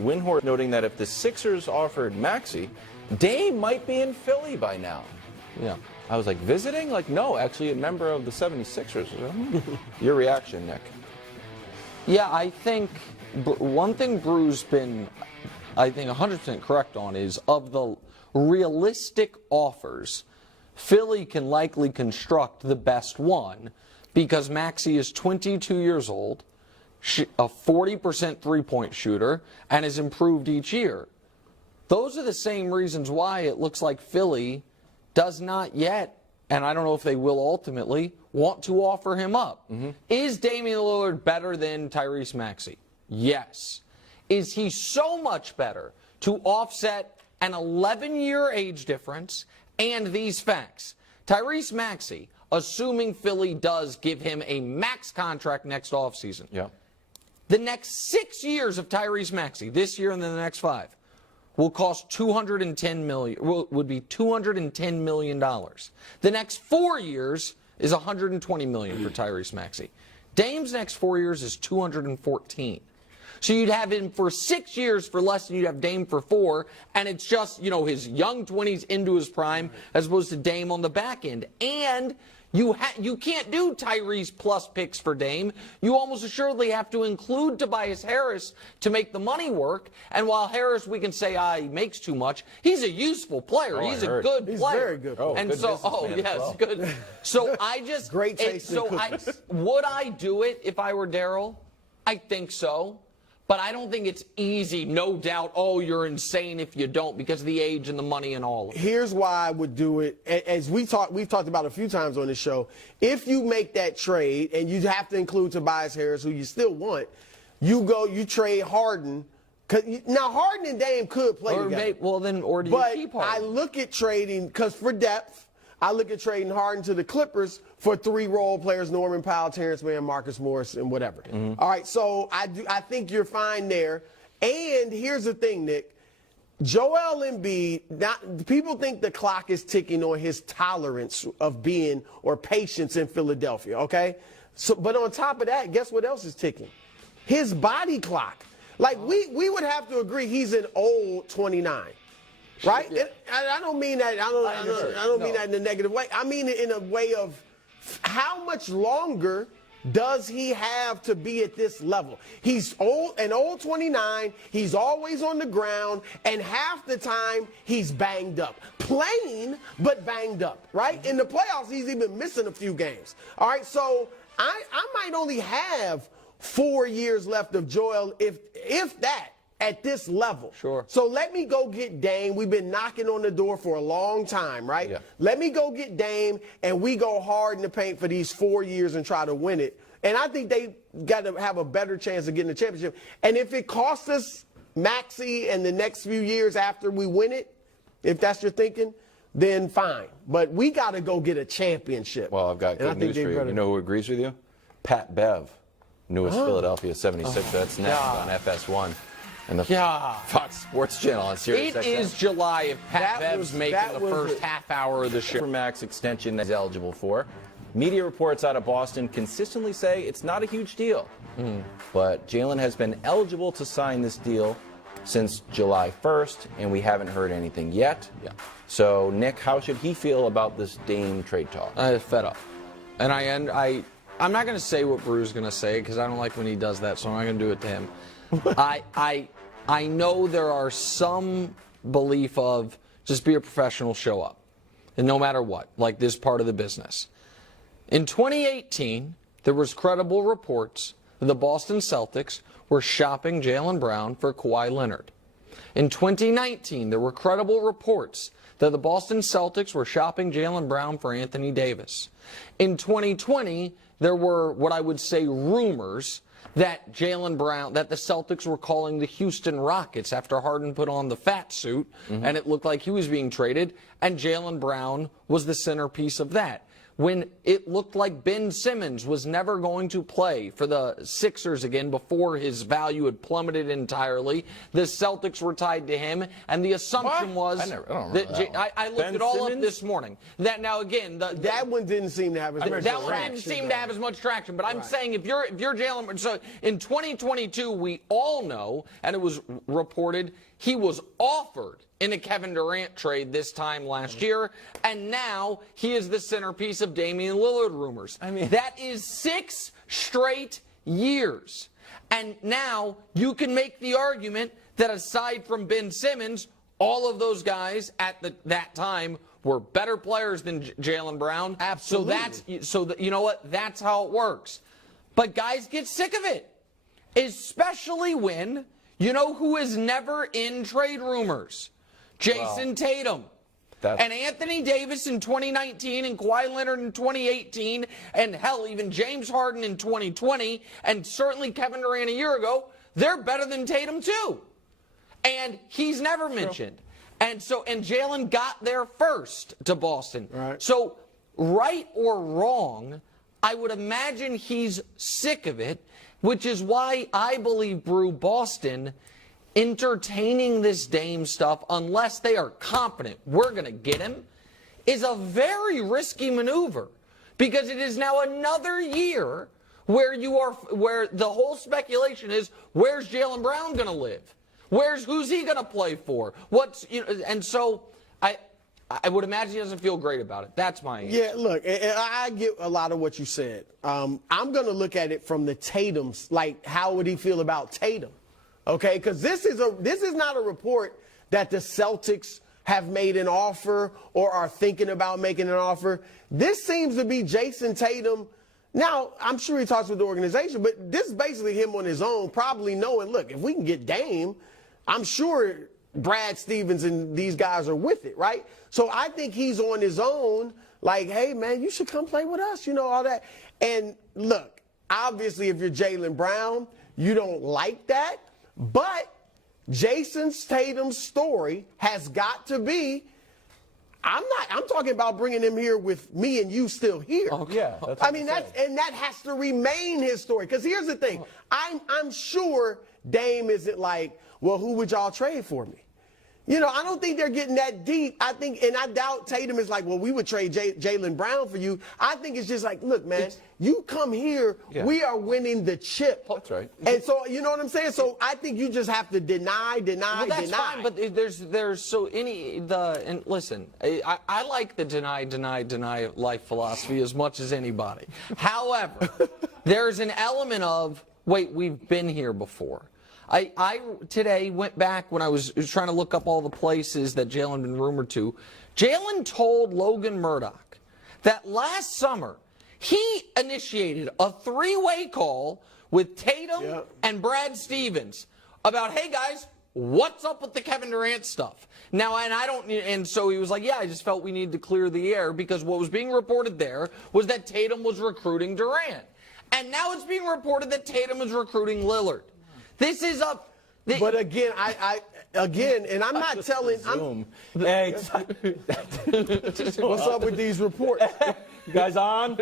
Windhorst noting that if the Sixers offered Maxey, Dame might be in Philly by now. Yeah. I was like, visiting? Like, no, actually a member of the 76ers. Your reaction, Nick? Yeah, I think one thing Brew's been, I think, 100% correct on is of the realistic offers, Philly can likely construct the best one because Maxey is 22 years old, a 40% three-point shooter, and has improved each year. Those are the same reasons why it looks like Philly does not yet, and I don't know if they will ultimately, want to offer him up. Is Damian Lillard better than Tyrese Maxey? Yes. Is he so much better to offset an 11-year age difference and these facts? Tyrese Maxey, assuming Philly does give him a max contract next offseason, the next 6 years of Tyrese Maxey, this year and then the next 5, will cost $210 million. Would be $210 million. The next 4 years is $120 million for Tyrese Maxey. Dame's next 4 years is $214. So you'd have him for 6 years for less than you'd have Dame for 4, and it's just, you know, his young 20s into his prime as opposed to Dame on the back end. And you can't do Tyrese plus picks for Dame. You almost assuredly have to include Tobias Harris to make the money work. And while Harris, we can say, he makes too much, he's a useful player. He's a good player. He's very good. And so, good. So I just great taste in cookies. Would I do it if I were Daryl? I think so. But I don't think it's easy, no doubt. Oh, you're insane if you don't because of the age and the money and all of it. Here's why I would do it. As we've talked about a few times on this show, if you make that trade and you have to include Tobias Harris, who you still want, you trade Harden. Now, Harden and Dame could play together. Or do you keep Harden? I look at trading, because for depth, I look at trading Harden to the Clippers for 3 role players: Norman Powell, Terrence Mann, Marcus Morris, and whatever. All right, so I think you're fine there. And here's the thing, Nick. Joel Embiid, people think the clock is ticking on his tolerance of being or patience in Philadelphia, okay? So, but on top of that, guess what else is ticking? His body clock. Like, we would have to agree he's an old 29. Right? Yeah. I don't mean that. I don't mean that in a negative way. I mean it in a way of how much longer does he have to be at this level? He's an old 29. He's always on the ground, and half the time he's banged up, playing but banged up. Right? In the playoffs, he's even missing a few games. All right. So I might only have 4 years left of Joel, if that. At this level. Sure. So let me go get Dame. We've been knocking on the door for a long time, right? Yeah. Let me go get Dame, and we go hard in the paint for these 4 years and try to win it. And I think they got to have a better chance of getting the championship. And if it costs us Maxey and the next few years after we win it, if that's your thinking, then fine. But we got to go get a championship. Well, I've got good news for you. You know who agrees with you? Pat Bev, newest Philadelphia 76. That's next on FS1. And the Fox Sports Channel on Sirius XM. It is July if Pat Bev's making the first half hour of the show. Max extension that he's eligible for. Media reports out of Boston consistently say it's not a huge deal. But Jalen has been eligible to sign this deal since July 1st, and we haven't heard anything yet. So, Nick, how should he feel about this Dame trade talk? Fed up. And I'm not going to say what Brew's going to say because I don't like when he does that, so I'm not going to do it to him. I know there are some belief of just be a professional, show up, and no matter what, like this part of the business. In 2018, there was credible reports that the Boston Celtics were shopping Jaylen Brown for Kawhi Leonard. In 2019, there were credible reports that the Boston Celtics were shopping Jaylen Brown for Anthony Davis. In 2020, there were what I would say rumors that Jaylen Brown, that the Celtics were calling the Houston Rockets after Harden put on the fat suit, and it looked like he was being traded, and Jaylen Brown was the centerpiece of that. when it looked like Ben Simmons was never going to play for the Sixers again before his value had plummeted entirely. The Celtics were tied to him, and the assumption was I don't remember that I looked Ben it all Simmons? up this morning. That now again, That one didn't seem to have as much that one traction, didn't seem though. to have as much traction. But I'm saying if you're Jalen, so in 2022 we all know, and it was reported, he was offered in a Kevin Durant trade this time last year, and now he is the centerpiece of Damian Lillard rumors. I mean, that is 6 straight years. And now you can make the argument that aside from Ben Simmons, all of those guys at that time were better players than Jaylen Brown. Absolutely. So you know what? That's how it works. But guys get sick of it, especially when you know who is never in trade rumors. Jason Tatum. And Anthony Davis in 2019 and Kawhi Leonard in 2018 and hell, even James Harden in 2020 and certainly Kevin Durant a year ago, they're better than Tatum too. And he's never mentioned. And Jalen got there first to Boston. Right. So right or wrong, I would imagine he's sick of it, which is why I believe Boston entertaining this Dame stuff, unless they are confident we're going to get him, is a very risky maneuver, because it is now another year where the whole speculation is, where's Jaylen Brown going to live? Who's he going to play for? And so I would imagine he doesn't feel great about it. That's my answer. Yeah, look, and I get a lot of what you said. I'm going to look at it from the Tatum's, like, how would he feel about Tatum? Okay, because this is not a report that the Celtics have made an offer or are thinking about making an offer. This seems to be Jason Tatum. Now, I'm sure he talks with the organization, but this is basically him on his own, probably knowing, look, if we can get Dame, I'm sure Brad Stevens and these guys are with it, right? So I think he's on his own, like, hey, man, you should come play with us, all that. And look, obviously, if you're Jaylen Brown, you don't like that. But Jason Tatum's story has got to be, I'm talking about bringing him here with me and you still here. Okay. Yeah, that has to remain his story. Because here's the thing. I'm sure Dame isn't like, well, who would y'all trade for me? I don't think they're getting that deep. I doubt Tatum is like, well, we would trade Jaylen Brown for you. I think it's just like, look, man, you come here, we are winning the chip. That's right. And so, you know what I'm saying? So I think you just have to deny. Well, that's fine, but and listen, I like the deny life philosophy as much as anybody. However, there's an element of, wait, we've been here before. I today went back when I was trying to look up all the places that Jalen had been rumored to. Jalen told Logan Murdoch that last summer he initiated a 3-way call with Tatum and Brad Stevens about, hey guys, what's up with the Kevin Durant stuff? Now, and so he was like, yeah, I just felt we needed to clear the air, because what was being reported there was that Tatum was recruiting Durant. And now it's being reported that Tatum is recruiting Lillard. This is a... But again, and I'm not telling... Hey, what's up with these reports? you guys on?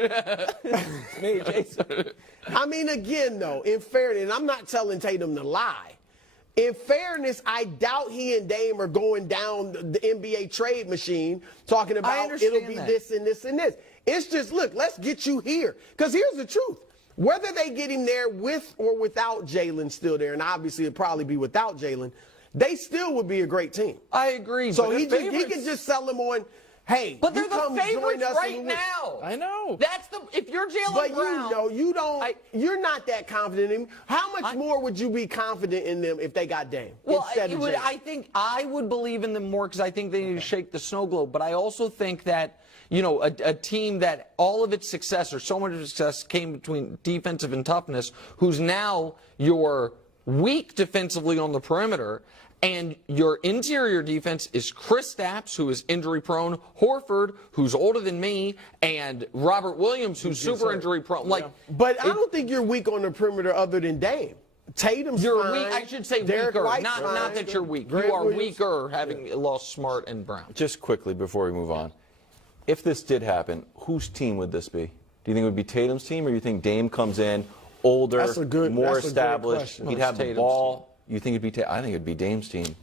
Me, Jason. I mean, again, though, in fairness, and I'm not telling Tatum to lie. In fairness, I doubt he and Dame are going down the NBA trade machine talking about it'll be this and this and this. It's just, look, let's get you here. Because here's the truth. Whether they get him there with or without Jalen still there, and obviously it'd probably be without Jalen, they still would be a great team. I agree. So he can just sell them on, hey, but they're come the favorites join us right now. I know. If you're Jalen Brown. But you're not that confident in him. How much more would you be confident in them if they got Dame? Well, I think I would believe in them more, because I think they need to shake the snow globe. But I also think that, a team that all of its success, or so much of its success, came between defensive and toughness, who's now your weak defensively on the perimeter, and your interior defense is Kristaps, who is injury-prone, Horford, who's older than me, and Robert Williams, who's super injury-prone. But I don't think you're weak on the perimeter other than Dame. Tatum's fine. Weak. I should say Derek weaker. White's Not that you're weak. Grant You are Williams. weaker, having lost Smart and Brown. Just quickly before we move on. if this did happen, whose team would this be? Do you think it would be Tatum's team, or do you think Dame comes in older, more established? He'd have the ball. You think it'd be Tatum? I think it'd be Dame's team.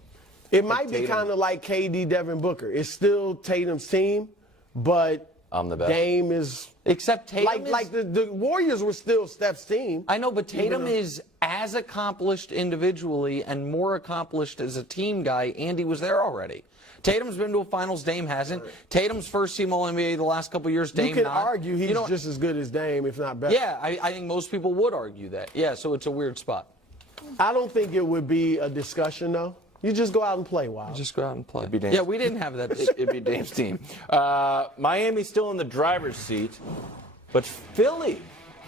It might be kind of like KD, Devin Booker. It's still Tatum's team, but I'm the best. Dame is. Except Tatum like the Warriors were still Steph's team. I know, but Tatum is as accomplished individually and more accomplished as a team guy. Andy was there already. Tatum's been to a finals, Dame hasn't. Tatum's first team All-NBA the last couple of years, Dame not. You can argue he's just as good as Dame, if not better. Yeah, I think most people would argue that. Yeah, so it's a weird spot. I don't think it would be a discussion, though. You just go out and play, Wild. Just go out and play. It'd be Dame's. Yeah, we didn't have that. It'd be Dame's team. Miami's still in the driver's seat, but Philly